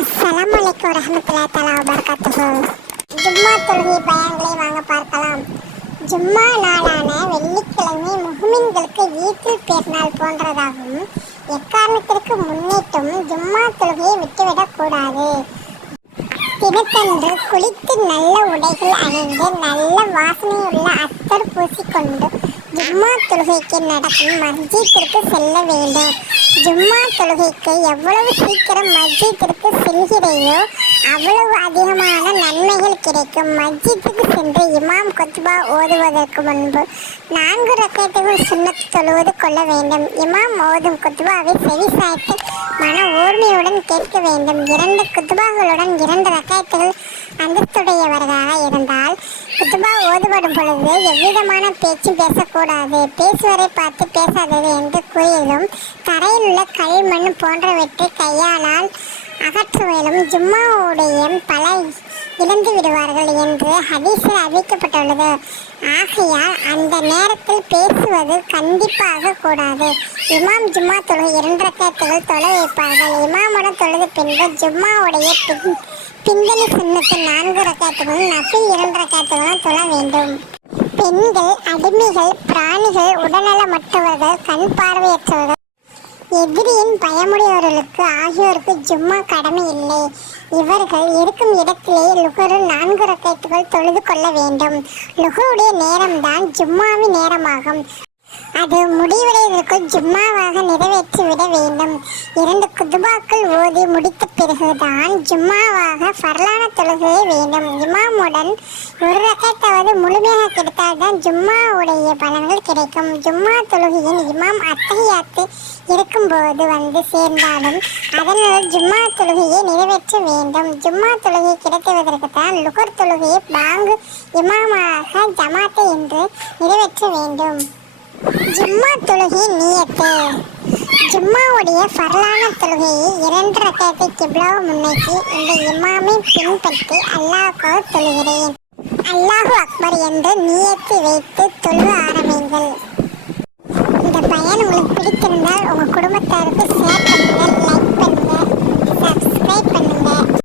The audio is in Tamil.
அஸ்ஸலாமு அலைக்கும் வரஹ்மத்துல்லாஹி தஆலா வபரகாத்துஹு. ஜும்மா தொழுகை பயான்களை வாங்க பார்க்கலாம். ஜும்மா நாளான வெள்ளிக்கிழமை முஹ்மின்களுக்கு ஈத்தில் பெருநாள் போன்றதாகும். எக்காரணத்திற்கு முன்னிட்டும் ஜும்மா தொழுகையை விட்டுவிடக் கூடாது. தினத்தன்று குளித்து நல்ல உடைகள் அணிந்து நல்ல வாசனையுள்ள அத்தர் பூசிக்கொண்டு ஜும்மா தொழுகைக்கு நடக்கும் மஸ்ஜித்திற்கு செல்ல வேண்டும். ஜும்மா தொழுகைக்கு எவ்வளவு சீக்கிரம் மஸ்ஜித்திற்கு செல்கிறையோ அவ்வளவு அதிகமான நன்மைகள் கிடைக்கும். மஸ்ஜித்துக்கு சென்று இமாம் கொத்பா ஓதுவதற்கு முன்பு நான்கு ரக்கத்துகள் சுண்ணத்து தொழுவது கொள்ள வேண்டும். இமாம் ஓதும் குத்பாவை செவி சாய்த்து மன ஓர்மையுடன் கேட்க வேண்டும். இரண்டு குத்துபாக்களுடன் இரண்டு ரக்காயத்துகள் அந்தஸ்துடையவர்களாக இருந்தால் குத்துபா ஓதுபடும் பொழுது எவ்விதமான பேச்சு பேசக்கூடாது. பேசுவரை பார்த்து பேசாதது என்று கூறியதும் தரையில் உள்ள களிமண் போன்றவற்றை கையாளால் அகற்றுவதிலும் ஜும்மாவுடைய பல இழந்து விடுவார்கள் என்று ஹதீஸில் அறிவிக்கப்பட்டுள்ளது. ஆகையால் அந்த நேரத்தில் பேசுவது கண்டிப்பாக கூடாது. இமாம் ஜும்மா தொழுகை இரண்டு ரக்கத்துகள் தொலை வைப்பார்கள். இமாமுடன் தொழுது பின்பு ஜும்மாவுடைய பின் பிந்தணி சுண்ணத்து நான்கு ரக்கத்துகளும் நஃபில் இரண்டு ரக்கத்துகளும் தொழ வேண்டும். பெண்கள் அடிமைகள் பிராணிகள் உடல்நலமற்றவர்கள் கண் பார்வையற்றவர்கள். எதிரியின் பயமுடையவர்களுக்கு ஆகியோருக்கு ஜும்மா கடமை இல்லை. இவர்கள் இருக்கும் இடத்திலே லுகரு நான்கு ரக்கெட்டுகள் தொழுது கொள்ள வேண்டும். லுகருடைய நேரம்தான் ஜும்மாவின் நேரமாகும். அது முடிவடைவதற்குள் ஜும்மாவாக நிறைவேற்றி விட வேண்டும். இரண்டு குதுபாக்கள் ஓதி முடித்த பிறகுதான் ஜும்மாவாக ஃபர்லான தொழுகை வேண்டும். இமாமுடன் ஒரு ரகத்தாவது முழுமையாக கிடைத்தால்தான் ஜும்மாவுடைய பலன்கள் கிடைக்கும். ஜும்மா தொழுகையின் இமாம் அத்தகையாத்து இருக்கும்போது வந்து சேர்ந்தாலும் அதனால் ஜும்மா தொழுகையை நிறைவேற்ற வேண்டும். ஜும்மா தொழுகை கிடைத்துவதற்கு தான் லுகர் தொழுகையை பாங்கு இமாமாக ஜமாத்தை என்று நிறைவேற்ற வேண்டும். ஜும்மா தொழுகை நீயத்து. ஜும்மாவுடைய ஃபர்லான தொழுகையை இரண்டு ரக்கத்தை கிப்லாவை முன்னோக்கி இந்த இமாமை பின்பற்றி அல்லாஹோ தொழுகிறேன். அல்லாஹு அக்பர் என்று நீயத்து வைத்து தொழுவ ஆரம்பிங்கள் இந்த பயன் உங்களுக்கு பிடித்திருந்தால் உங்கள் குடும்பத்தாருக்கு